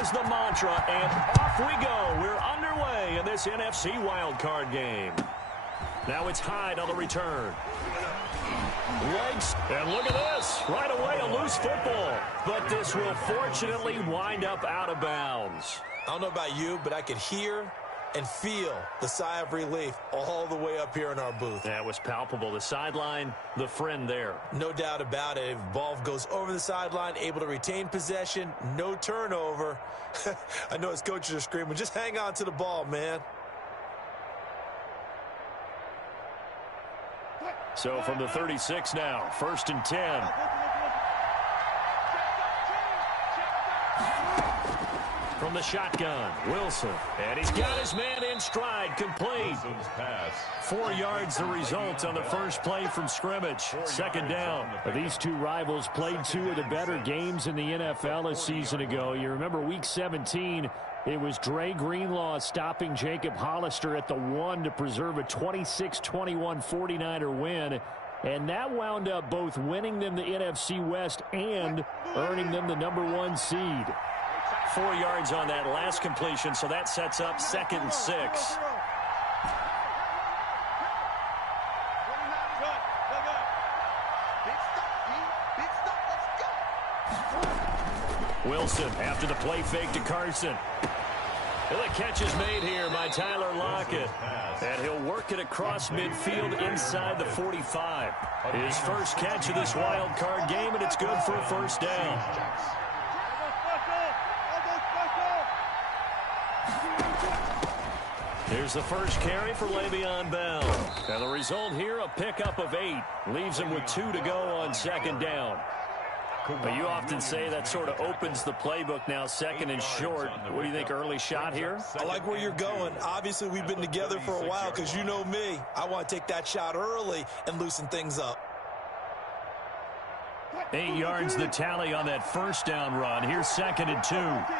is the mantra, and off we go. We're underway in this NFC wildcard game. Now it's Hyde on the return. Legs, and look at this. Right away, a loose football. But this will fortunately wind up out of bounds. I don't know about you, but I could hear and feel the sigh of relief all the way up here in our booth. That was palpable. The sideline, the friend there. No doubt about it. If the ball goes over the sideline, able to retain possession, no turnover. I know his coaches are screaming, just hang on to the ball, man. So from the 36 now, 1st and 10. From the shotgun, Wilson. And he's got his man in stride, complete. 4 yards the result on the first play from scrimmage. 2nd down. These two rivals played 2 of the better games in the NFL a season ago. You remember week 17, it was Dre Greenlaw stopping Jacob Hollister at the 1 to preserve a 26-21 49er win. And that wound up both winning them the NFC West and earning them the #1 seed. 4 yards on that last completion, so that sets up 2nd and 6. Wilson after the play fake to Carson. Well, the catch is made here by Tyler Lockett. And he'll work it across midfield inside the 45. His first catch of this wild card game, and it's good for a 1st down. Here's the first carry for Le'Veon Bell. And the result here, a pickup of 8. Leaves him with 2 to go on 2nd down. But you often say that sort of opens the playbook now, 2nd and short. What do you think, early shot here? I like where you're going. Obviously, we've been together for a while because you know me. I want to take that shot early and loosen things up. 8 yards the tally on that 1st down run. Here's 2nd and 2.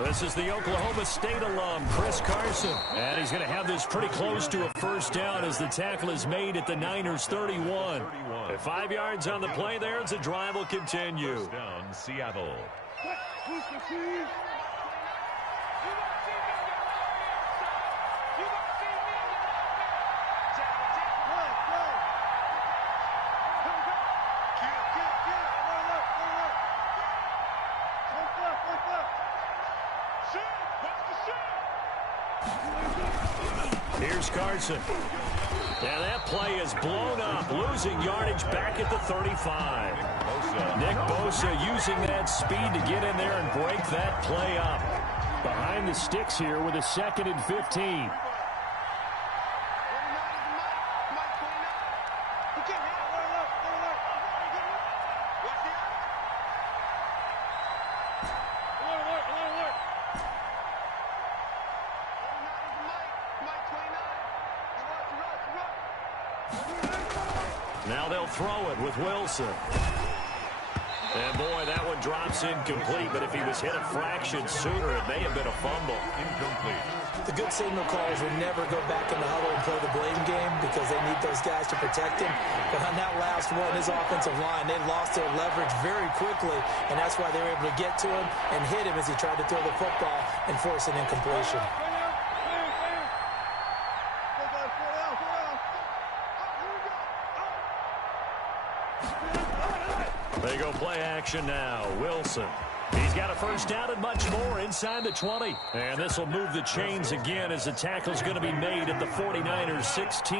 This is the Oklahoma State alum, Chris Carson. And he's going to have this pretty close to a 1st down as the tackle is made at the Niners' 31. 5 yards on the play there as the drive will continue. Down, Seattle. Here's Carson. Yeah, that play is blown up, losing yardage back at the 35. Nick Bosa using that speed to get in there and break that play up. Behind the sticks here with a 2nd and 15. Now they'll throw it with Wilson. And boy, that one drops incomplete, but if he was hit a fraction sooner, it may have been a fumble. Incomplete. The good signal callers would never go back in the huddle and play the blame game because they need those guys to protect him. But on that last one, his offensive line, they lost their leverage very quickly, and that's why they were able to get to him and hit him as he tried to throw the football and force an incompletion. They go play action now. Wilson. He's got a 1st down and much more inside the 20. And this will move the chains again as the tackle's going to be made at the 49ers' 16.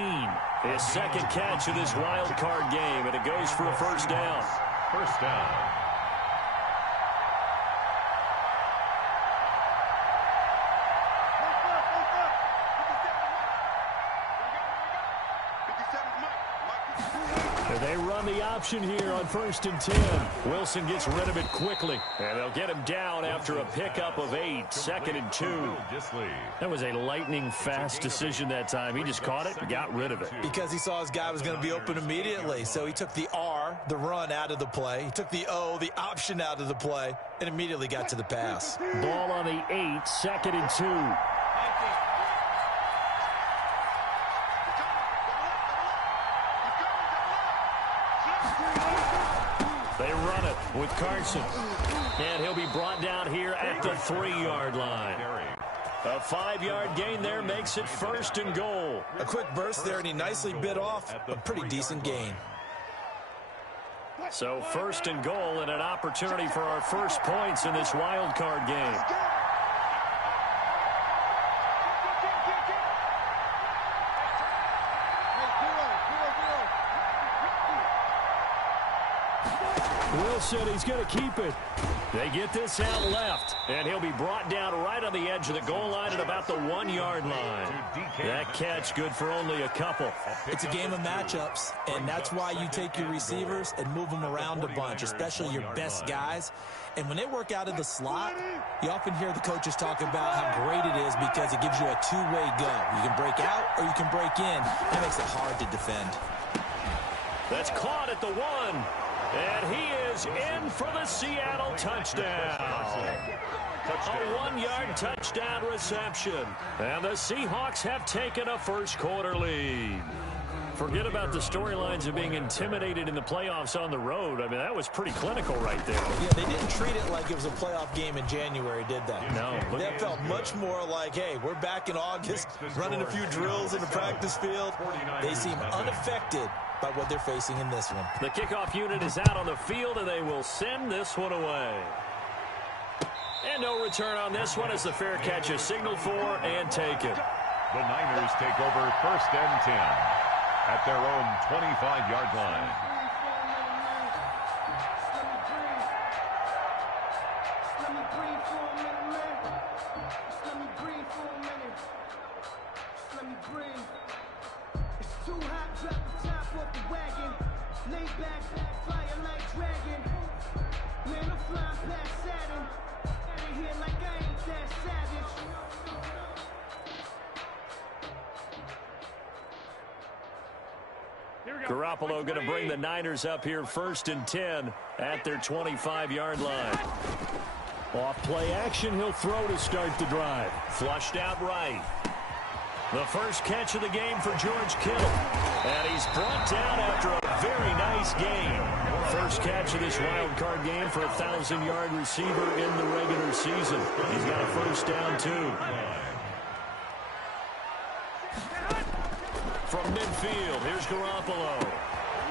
His 2nd catch of this wild card game, and it goes for a 1st down. 1st down. They run the option here on 1st and 10. Wilson gets rid of it quickly, and they'll get him down after a pickup of 8. 2nd and 2. That was a lightning-fast decision that time. He just caught it and got rid of it. Because he saw his guy was going to be open immediately, so he took the R, the run, out of the play. He took the O, the option, out of the play, and immediately got to the pass. Ball on the 8, 2nd and 2. with Carson. And he'll be brought down here at the 3-yard line. A 5-yard gain there makes it 1st and goal. A quick burst there, and he nicely bit off a pretty decent gain. So 1st and goal and an opportunity for our first points in this wild card game. Wilson, he's going to keep it. They get this out left, and he'll be brought down right on the edge of the goal line at about the 1-yard line. That catch good for only a couple. It's a game of matchups, and that's why you take your receivers and move them around a bunch, especially your best guys. And when they work out of the slot, you often hear the coaches talk about how great it is because it gives you a two-way go. You can break out or you can break in. That makes it hard to defend. That's caught at the 1. And he is in for the Seattle touchdown. A 1-yard touchdown reception. And the Seahawks have taken a first-quarter lead. Forget about the storylines of being intimidated in the playoffs on the road. I mean, that was pretty clinical right there. Yeah, they didn't treat it like it was a playoff game in January, did they? No. That felt much more like, hey, we're back in August, running a few drills in the practice field. They seem unaffected by what they're facing in this one. The kickoff unit is out on the field, and they will send this one away. And no return on this one as the fair catch is signaled for and taken. The Niners take over 1st and 10 at their own 25-yard line. Garoppolo going to bring the Niners up here 1st and 10 at their 25-yard line. Off play action, he'll throw to start the drive. Flushed out right. The first catch of the game for George Kittle. And he's brought down after a very nice game. First catch of this wild card game for a 1,000-yard receiver in the regular season. He's got a first down, too. From midfield, here's Garoppolo.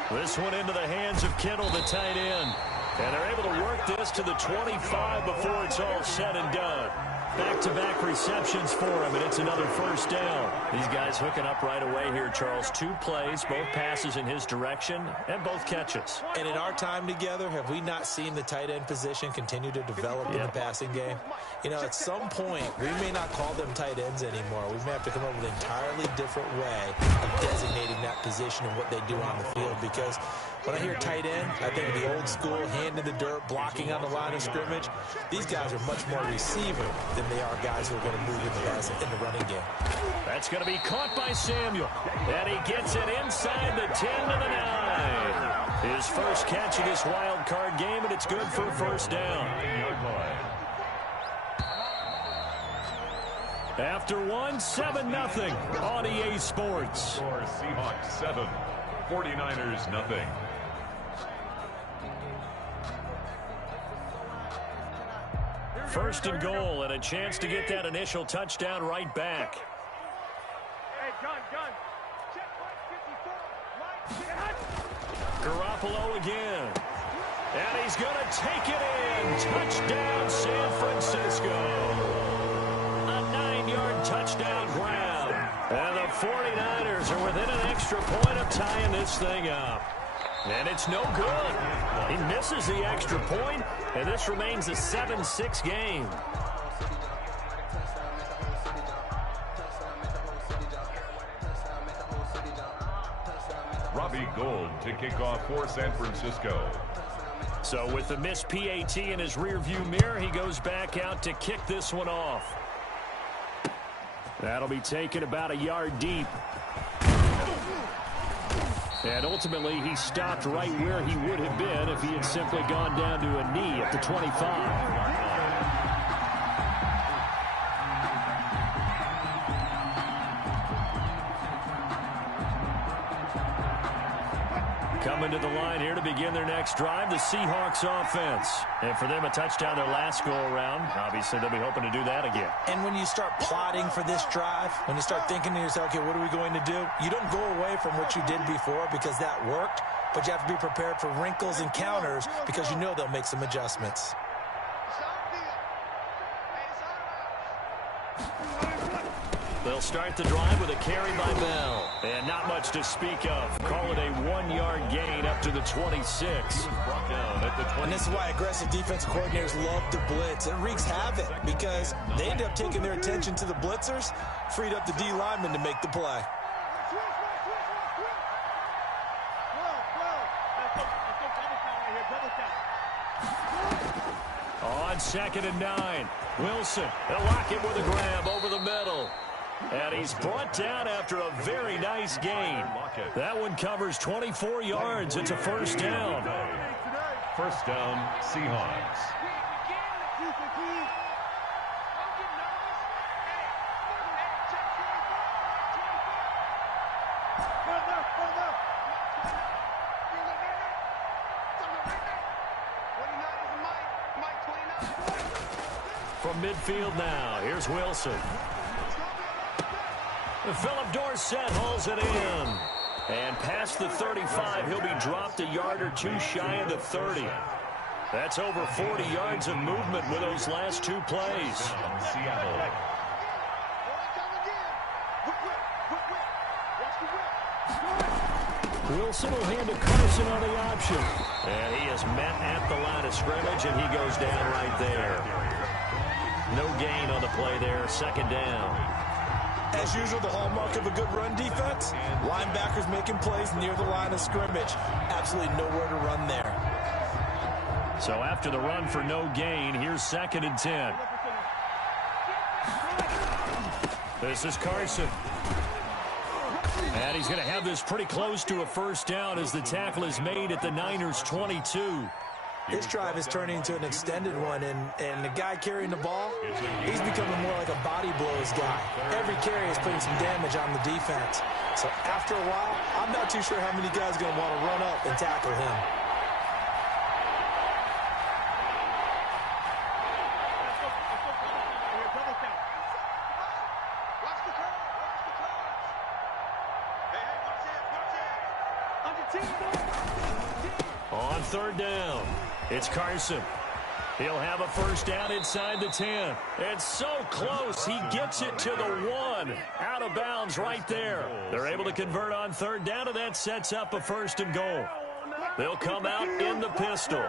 This one into the hands of Kittle, the tight end. And they're able to work this to the 25 before it's all said and done. Back-to-back receptions for him, and it's another first down. These guys hooking up right away here, Charles. 2 plays, both passes in his direction, and both catches. And in our time together, have we not seen the tight end position continue to develop in the passing game? You know, at some point, we may not call them tight ends anymore. We may have to come up with an entirely different way of designating that position and what they do on the field. Because when I hear tight end, I think of the old school, hand in the dirt, blocking on the line of scrimmage. These guys are much more receiver than they are guys who are going to move in the running game. That's going to be caught by Samuel. And he gets it inside the 10 to the 9. His first catch of this wild card game, and it's good for a first down. After 7-0 on EA Sports. Score Seahawks 7, 49ers nothing. First and goal, and a chance to get that initial touchdown right back. Hey, gun. Garoppolo again. And he's going to take it in. Touchdown, San Francisco. A 9-yard touchdown grab. And the 49ers are within an extra point of tying this thing up. And it's no good. He misses the extra point, and this remains a 7-6 game. Robbie Gould to kick off for San Francisco. So with the missed PAT in his rearview mirror, he goes back out to kick this one off. That'll be taken about a yard deep. And ultimately, he stopped right where he would have been if he had simply gone down to a knee at the 25. Coming to the line here to begin their next drive, the Seahawks offense. And for them, a touchdown their last go-around. Obviously, they'll be hoping to do that again. And when you start plotting for this drive, when you start thinking to yourself, okay, what are we going to do? You don't go away from what you did before because that worked, but you have to be prepared for wrinkles and counters because you know they'll make some adjustments. They'll start the drive with a carry by Bell. And not much to speak of. Call it a 1-yard gain up to the 26. And this is why aggressive defensive coordinators love to blitz. It wreaks havoc because they end up taking their attention to the blitzers, freed up the D lineman to make the play. On 2nd and 9, Wilson. They'll lock him with a grab over the middle. And he's brought down after a very nice gain. That one covers 24 yards. It's a first down. First down, Seahawks. From midfield now, here's Wilson. Philip Dorsett hauls it in. And past the 35, he'll be dropped a yard or two shy of the 30. That's over 40 yards of movement with those last two plays. Seattle. Wilson will hand to Carson on the option. And he is met at the line of scrimmage, and he goes down right there. No gain on the play there, second down. As usual, the hallmark of a good run defense, linebackers making plays near the line of scrimmage. Absolutely nowhere to run there. So after the run for no gain, here's 2nd and 10. This is Carson. And he's going to have this pretty close to a first down as the tackle is made at the Niners' 22. This drive is turning into an extended one, and the guy carrying the ball, he's becoming more like a body blows guy. Every carry is putting some damage on the defense. So after a while, I'm not too sure how many guys are going to want to run up and tackle him. On 3rd down, it's Carson. He'll have a first down inside the 10. It's so close, he gets it to the 1. Out of bounds right there. They're able to convert on 3rd down, and that sets up a 1st and goal. They'll come out in the pistol.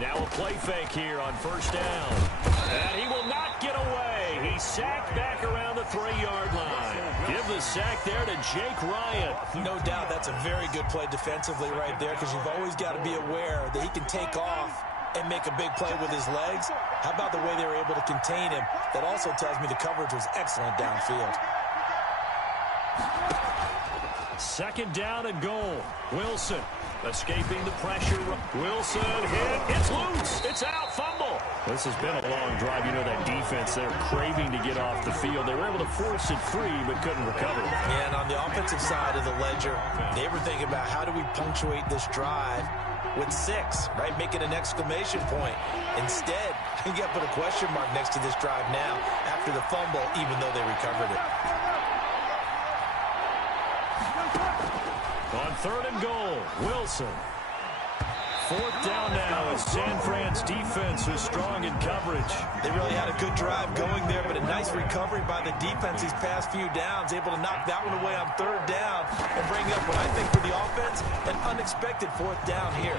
Now a play fake here on 1st down. And he will not get away. He's sacked back around the 3-yard line. Give the sack there to Jake Ryan. No doubt that's a very good play defensively right there because you've always got to be aware that he can take off and make a big play with his legs. How about the way they were able to contain him? That also tells me the coverage was excellent downfield. 2nd down and goal. Wilson escaping the pressure. Wilson hit. It's loose. It's out. Fumble. This has been a long drive. You know that defense, they're craving to get off the field. They were able to force it free but couldn't recover. Yeah, and on the offensive side of the ledger, they were thinking about how do we punctuate this drive with 6, right? Make it an exclamation point. Instead, you got to put a question mark next to this drive now after the fumble, even though they recovered it. On 3rd and goal, Wilson. 4th down now as San Fran's defense was strong in coverage. They really had a good drive going there, but a nice recovery by the defense these past few downs, able to knock that one away on 3rd down and bring up what I think for the offense, an unexpected 4th down here.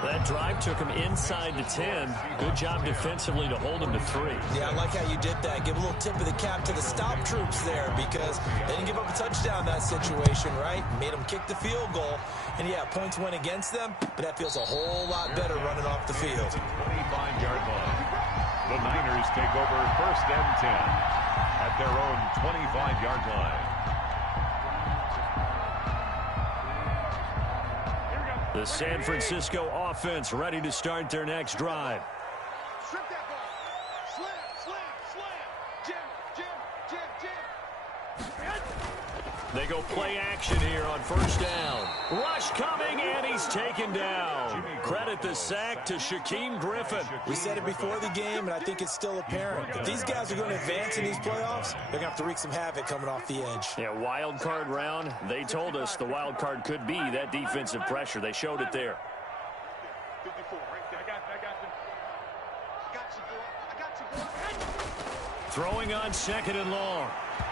That drive took him inside the 10. Good job defensively to hold him to 3. Yeah, I like how you did that. Give a little tip of the cap to the stop troops there because they didn't give up a touchdown in that situation, right? Made them kick the field goal. And, yeah, points went against them, but that feels a whole lot better running off the field. 25-yard line. The Niners take over 1st and 10 at their own 25-yard line. The San Francisco offense ready to start their next drive. They go play action here on first down. Rush coming, and he's taken down. Credit the sack to Shaquem Griffin. We said it before the game, and I think it's still apparent. If these guys are going to advance in these playoffs, they're going to have to wreak some havoc coming off the edge. Yeah, wild card round. They told us the wild card could be that defensive pressure. They showed it there. 54, right there. I got you. Throwing on second and long.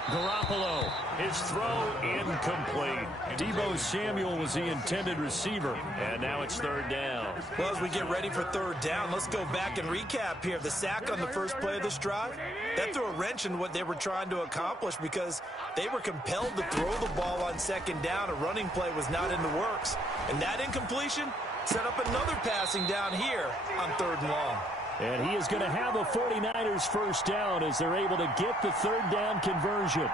Garoppolo, his throw incomplete. Deebo Samuel was the intended receiver, and now it's third down. Well, as we get ready for third down, let's go back and recap here. The sack on the first play of this drive, that threw a wrench in what they were trying to accomplish because they were compelled to throw the ball on second down. A running play was not in the works. And that incompletion set up another passing down here on third and long. And he is going to have a 49ers first down as they're able to get the third down conversion.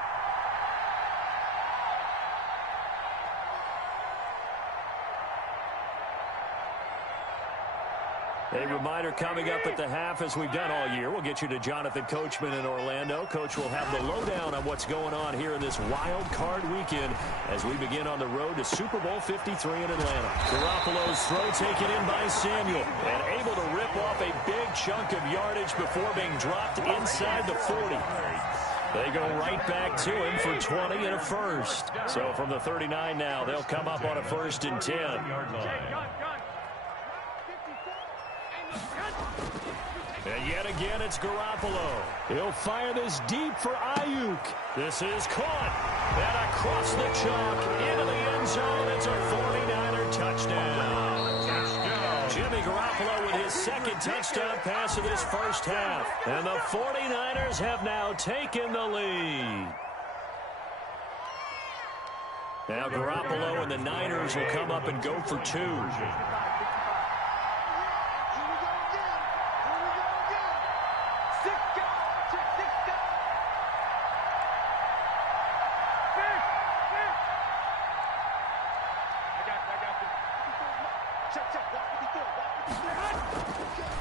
A reminder coming up at the half, as we've done all year. We'll get you to Jonathan Coachman in Orlando. Coach will have the lowdown on what's going on here in this wild card weekend as we begin on the road to Super Bowl 53 in Atlanta. Garoppolo's throw taken in by Samuel and able to rip off a big chunk of yardage before being dropped inside the 40. They go right back to him for 20 and a first. So from the 39 now, they'll come up on a first and 10. And yet again, it's Garoppolo. He'll fire this deep for Ayuk. This is caught. And across the chalk, into the end zone. It's a 49er touchdown. Jimmy Garoppolo with his second touchdown pass of this first half. And the 49ers have now taken the lead. Now Garoppolo and the Niners will come up and go for two.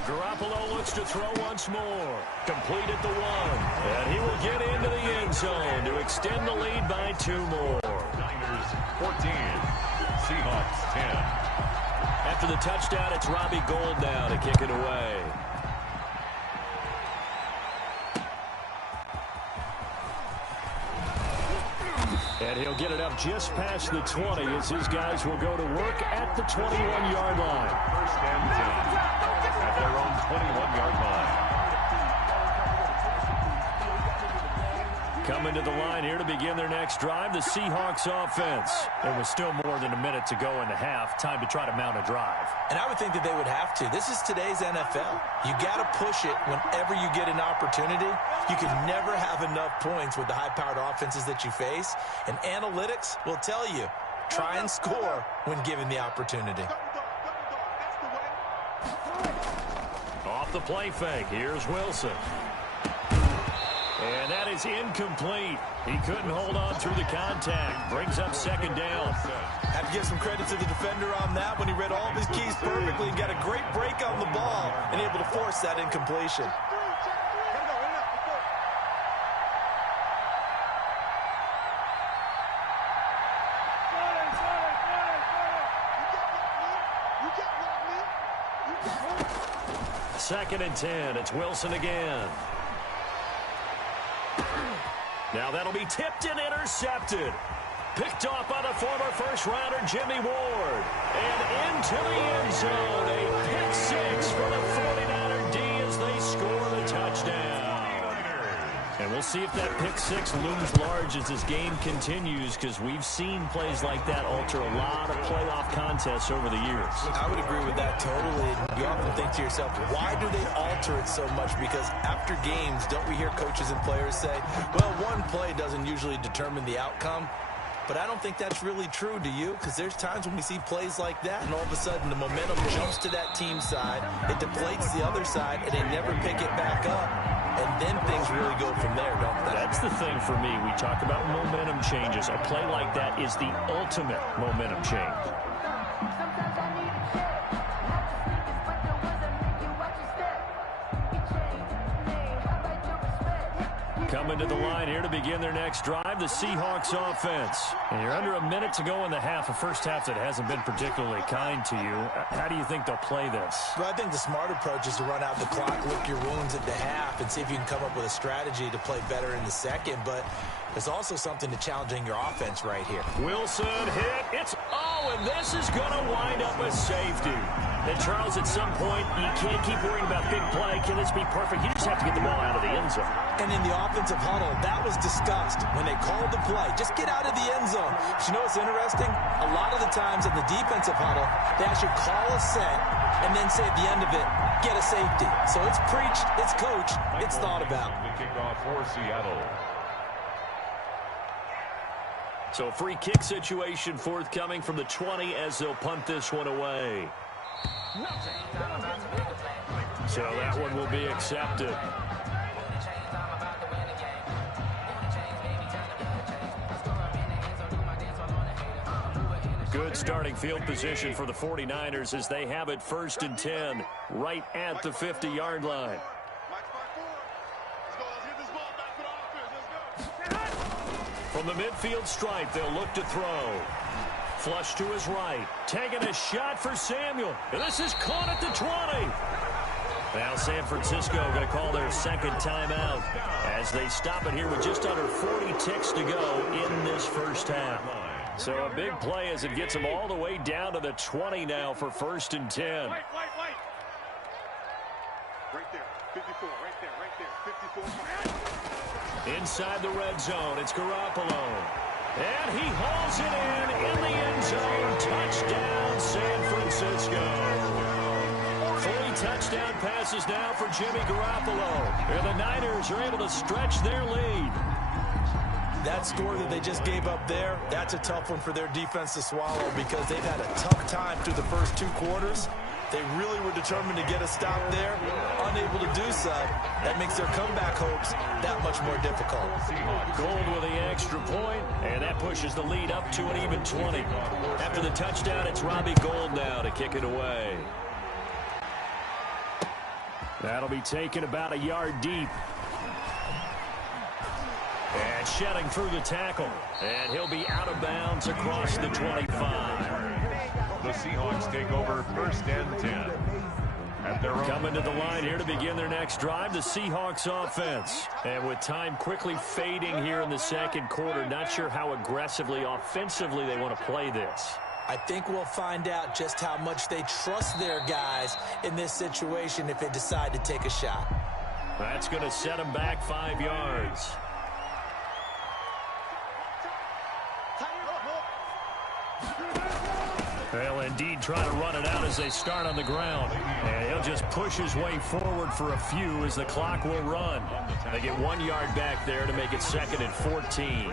Garoppolo looks to throw once more. Complete at the one. And he will get into the end zone to extend the lead by two more. Niners 14, Seahawks 10. After the touchdown, it's Robbie Gould now to kick it away. And he'll get it up just past the 20 as his guys will go to work at the 21-yard line. First and 10 at their own 21-yard line. Coming to the line here to begin their next drive, the Seahawks offense. There was still more than a minute to go in the half. Time to try to mount a drive. And I would think that they would have to. This is today's NFL. You got to push it whenever you get an opportunity. You can never have enough points with the high-powered offenses that you face. And analytics will tell you, try and score when given the opportunity. Off the play fake, here's Wilson. And that is incomplete. He couldn't hold on through the contact. Brings up second down. Have to give some credit to the defender on that when he read all of his keys perfectly and got a great break on the ball and able to force that incompletion. Second and 10. It's Wilson again. Now that'll be tipped and intercepted. Picked off by the former first-rounder Jimmy Ward. And into the end zone. A pick six for the 49er D as they score the touchdown. And we'll see if that pick six looms large as this game continues, because we've seen plays like that alter a lot of playoff contests over the years. I would agree with that totally. You often think to yourself, why do they alter it so much? Because after games, don't we hear coaches and players say, well, one play doesn't usually determine the outcome. But I don't think that's really true, do you? Because there's times when we see plays like that, and all of a sudden the momentum jumps to that team side, it deflates the other side, and they never pick it back up. And then things really go from there, don't they? That's the thing for me. We talk about momentum changes. A play like that is the ultimate momentum change. Coming to the line here to begin their next drive, the Seahawks offense. And you're under a minute to go in the half, a first half that hasn't been particularly kind to you. How do you think they'll play this? Well, I think the smart approach is to run out the clock, lick your wounds at the half, and see if you can come up with a strategy to play better in the second. But there's also something to challenging your offense right here. Wilson hit. And this is going to wind up a safety. And Charles, at some point, you can't keep worrying about big play. Can this be perfect? You just have to get the ball out of the end zone. And in the offensive huddle, that was discussed when they called the play. Just get out of the end zone. But you know what's interesting? A lot of the times in the defensive huddle, they actually call a set and then say at the end of it, get a safety. So it's preached, it's coached, it's thought about. The kickoff for Seattle. So free kick situation forthcoming from the 20 as they'll punt this one away. So that one will be accepted. Good starting field position for the 49ers as they have it 1st and 10 right at the 50-yard line. From the midfield stripe, they'll look to throw. Flush to his right. Taking a shot for Samuel. And this is caught at the 20. Now San Francisco going to call their second timeout as they stop it here with just under 40 ticks to go in this first half. So a big play as it gets them all the way down to the 20 now for 1st and 10. Right there, 54, right there, 54. Inside the red zone, it's Garoppolo. And he hauls it in the end zone. Touchdown, San Francisco. 3 touchdown passes now for Jimmy Garoppolo. And the Niners are able to stretch their lead. That score that they just gave up there, that's a tough one for their defense to swallow because they've had a tough time through the first 2 quarters. They really were determined to get a stop there, unable to do so. That makes their comeback hopes that much more difficult. Gold with the extra point, and that pushes the lead up to an even 20. After the touchdown, it's Robbie Gould now to kick it away. That'll be taken about a yard deep. And shedding through the tackle. And he'll be out of bounds across the 25. The Seahawks take over 1st and 10. At their own. Coming to the line here to begin their next drive, the Seahawks offense. And with time quickly fading here in the second quarter, not sure how aggressively, offensively they want to play this. I think we'll find out just how much they trust their guys in this situation if they decide to take a shot. That's going to set them back 5 yards. They'll indeed try to run it out as they start on the ground. And he'll just push his way forward for a few as the clock will run. They get 1 yard back there to make it 2nd and 14.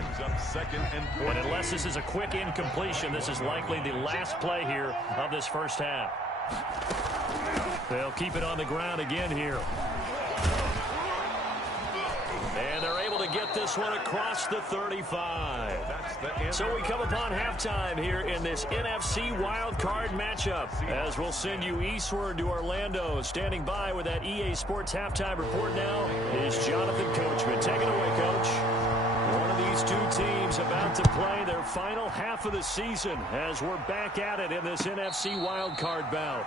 And unless this is a quick incompletion, this is likely the last play here of this first half. They'll keep it on the ground again here. And they're able to get this one across the 35. So we come upon halftime here in this NFC wildcard matchup. As we'll send you eastward to Orlando. Standing by with that EA Sports halftime report now is Jonathan Coachman. Take it away, Coach. One of these 2 teams about to play their final half of the season as we're back at it in this NFC wildcard bout.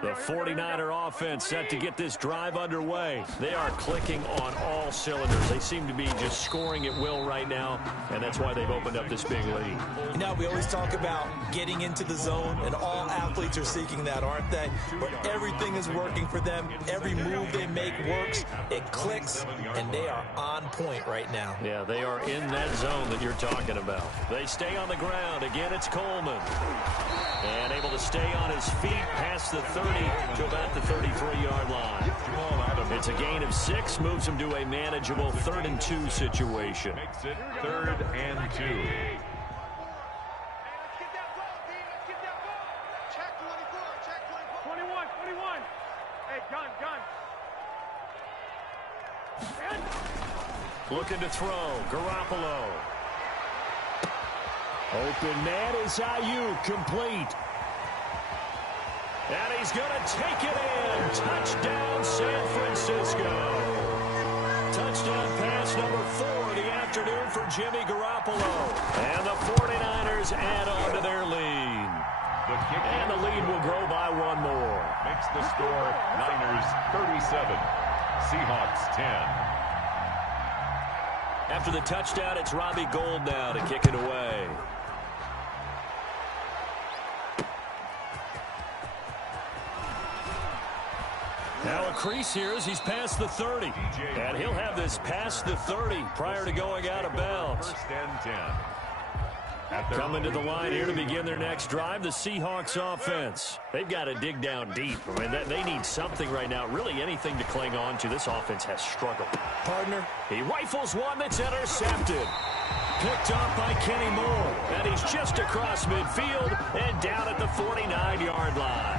The 49er offense set to get this drive underway. They are clicking on all cylinders. They seem to be just scoring at will right now, and that's why they've opened up this big lead. You know, we always talk about getting into the zone, and all athletes are seeking that, aren't they? Where everything is working for them. Every move they make works. It clicks, and they are on point right now. Yeah, they are in that zone that you're talking about. They stay on the ground. Again, it's Coleman. And able to stay on his feet past the 30 to about the 33-yard line. It's a gain of 6, moves him to a manageable 3rd and 2 situation. Makes it 3rd and 2. Hey, let's get that ball, D. Let's get that ball. Check 24. Check 24. 21. Hey, Looking to throw. Garoppolo. Open man is Ayuk, complete. And he's going to take it in. Touchdown, San Francisco. Touchdown pass number 4 of the afternoon for Jimmy Garoppolo. And the 49ers add on to their lead. And the lead will grow by 1 more. Makes the score Niners 37, Seahawks 10. After the touchdown, it's Robbie Gould now to kick it away. Now a crease here as he's past the 30. And he'll have this past the 30 prior to going out of bounds. First and 10. Coming to the line here to begin their next drive, the Seahawks offense. They've got to dig down deep. I mean, they need something right now, really anything to cling on to. This offense has struggled. Partner. He rifles one that's intercepted. Picked off by Kenny Moore. And he's just across midfield and down at the 49-yard line.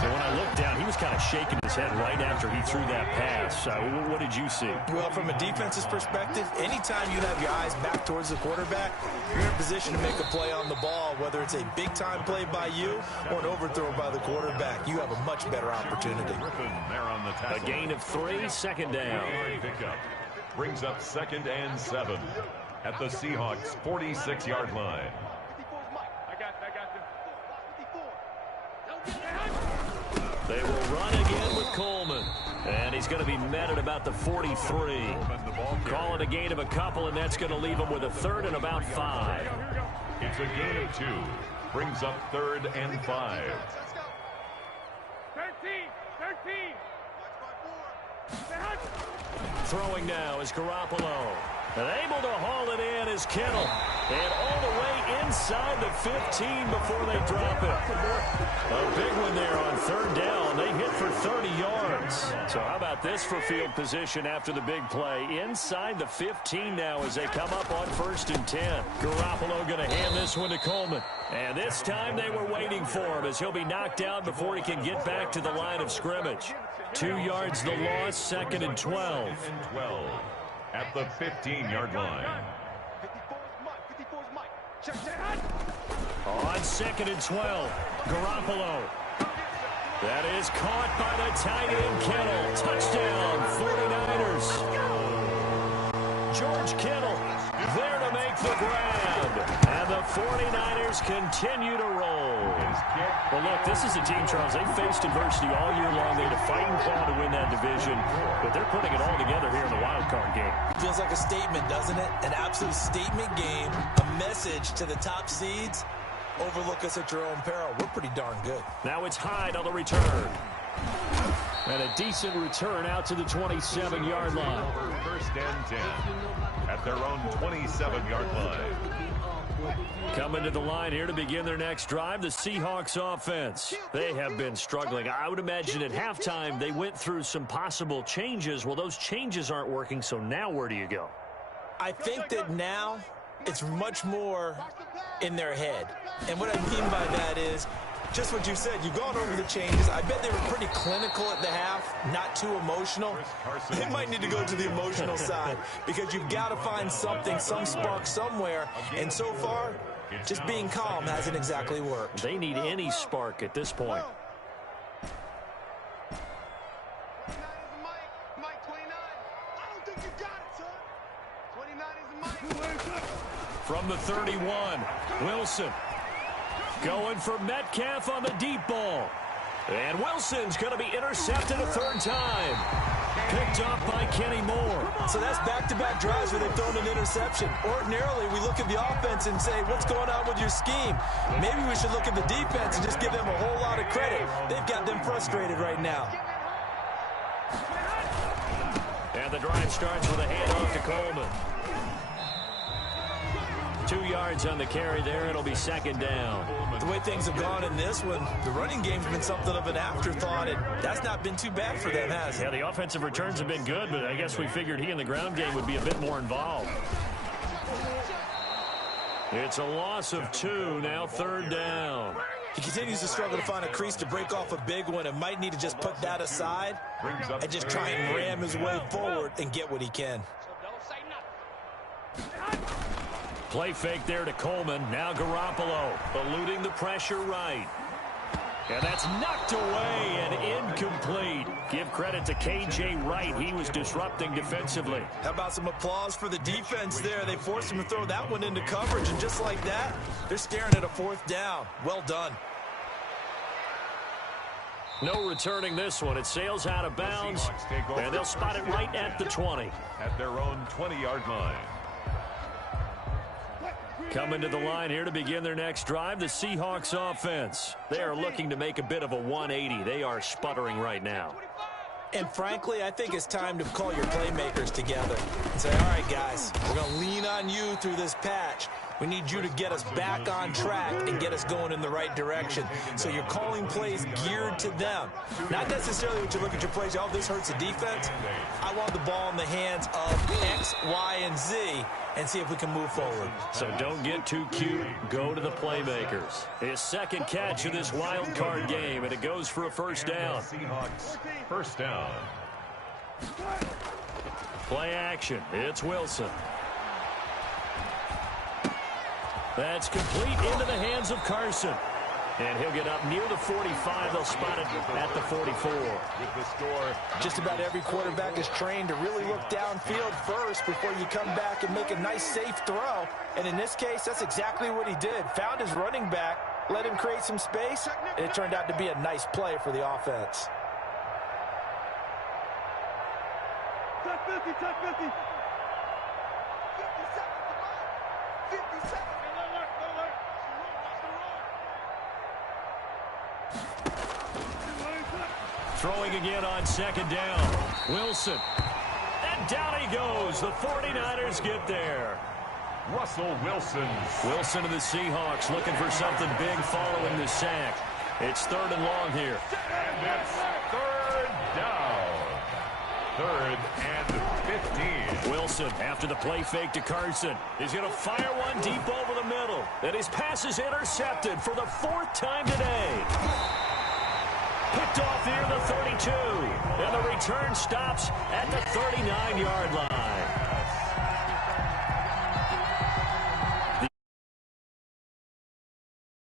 So when I looked down, he was kind of shaking his head right after he threw that pass. What did you see? Well, from a defense's perspective, anytime you have your eyes back towards the quarterback, you're in a position to make a play on the ball, whether it's a big-time play by you or an overthrow by the quarterback. You have a much better opportunity. A gain of 3, second down. Pickup brings up 2nd and 7 at the Seahawks 46-yard line. They will run again with Coleman. And he's going to be met at about the 43. Call it a gain of a couple, and that's going to leave him with a 3rd and about 5. It's a gain of 2. Brings up 3rd and 5. 13. Throwing now is Garoppolo. And able to haul it in is Kittle. And all the way inside the 15 before they drop it. A big one there on 3rd down. They hit for 30 yards. So how about this for field position after the big play? Inside the 15 now as they come up on 1st and 10. Garoppolo going to hand this one to Coleman. And this time they were waiting for him as he'll be knocked down before he can get back to the line of scrimmage. 2 yards the loss, 2nd and 12. At the 15-yard line. On 2nd and 12, Garoppolo. That is caught by the tight end Kittle. Touchdown, 49ers. George Kittle there to make the grab. And the 49ers continue to roll. Well, look, this is a team, Charles. They faced adversity all year long. They had to fight and claw to win that division. But they're putting it all together here in the wild card game. Feels like a statement, doesn't it? An absolute statement game. A message to the top seeds. Overlook us at your own peril. We're pretty darn good. Now it's Hyde on the return. And a decent return out to the 27-yard line. First and 10 at their own 27-yard line. Coming to the line here to begin their next drive, the Seahawks offense. They have been struggling. I would imagine at halftime they went through some possible changes. Well, those changes aren't working, so now where do you go? I think that now it's much more in their head. And what I mean by that is just what you said. You've gone over the changes. I bet they were pretty clinical at the half, not too emotional. They might need to go to the emotional side because you've got to find something, some spark somewhere. And so far, just being calm hasn't exactly worked. They need any spark at this point. From the 31, Wilson. Going for Metcalf on the deep ball. And Wilson's going to be intercepted a 3rd time. Picked off by Kenny Moore. So that's back-to-back drives where they've thrown an interception. Ordinarily, we look at the offense and say, what's going on with your scheme? Maybe we should look at the defense and just give them a whole lot of credit. They've got them frustrated right now. And the drive starts with a handoff to Coleman. 2 yards on the carry there. It'll be 2nd down. The way things have gone in this one, the running game's been something of an afterthought, and that's not been too bad for them, has it? Yeah, the offensive returns have been good, but I guess we figured he in the ground game would be a bit more involved. It's a loss of 2, now 3rd down. He continues to struggle to find a crease to break off a big one and might need to just put that aside and just try and ram his way forward and get what he can. Play fake there to Coleman. Now Garoppolo eluding the pressure right. And that's knocked away and incomplete. Give credit to K.J. Wright. He was disrupting defensively. How about some applause for the defense there? They forced him to throw that one into coverage, and just like that, they're staring at a fourth down. Well done. No returning this one. It sails out of bounds, and they'll spot it right at the 20. At their own 20-yard line. Coming to the line here to begin their next drive, the Seahawks offense. They are looking to make a bit of a 180. They are sputtering right now. And frankly, I think it's time to call your playmakers together and say, all right, guys, we're going to lean on you through this patch. We need you to get us back on track and get us going in the right direction. So you're calling plays geared to them. Not necessarily what you look at your plays, oh, this hurts the defense. I want the ball in the hands of X, Y, and Z and see if we can move forward. So don't get too cute. Go to the playmakers. His second catch of this wild card game, and it goes for a first down. Seahawks, first down. Play action. It's Wilson. That's complete into the hands of Carson. And he'll get up near the 45. They'll spot it at the 44. With the score. Just about every quarterback is trained to really look downfield first before you come back and make a nice, safe throw. And in this case, that's exactly what he did. Found his running back, let him create some space, and it turned out to be a nice play for the offense. Top 50, top 50. 57, 57. Throwing again on second down. Wilson. And down he goes. The 49ers get there. Russell Wilson. Wilson to the Seahawks looking for something big following the sack. It's third and long here. And it's third down. Third and 15. Wilson after the play fake to Carson. He's going to fire one deep over the middle. And his pass is intercepted for the fourth time today. Picked off near the 32. And the return stops at the 39-yard line.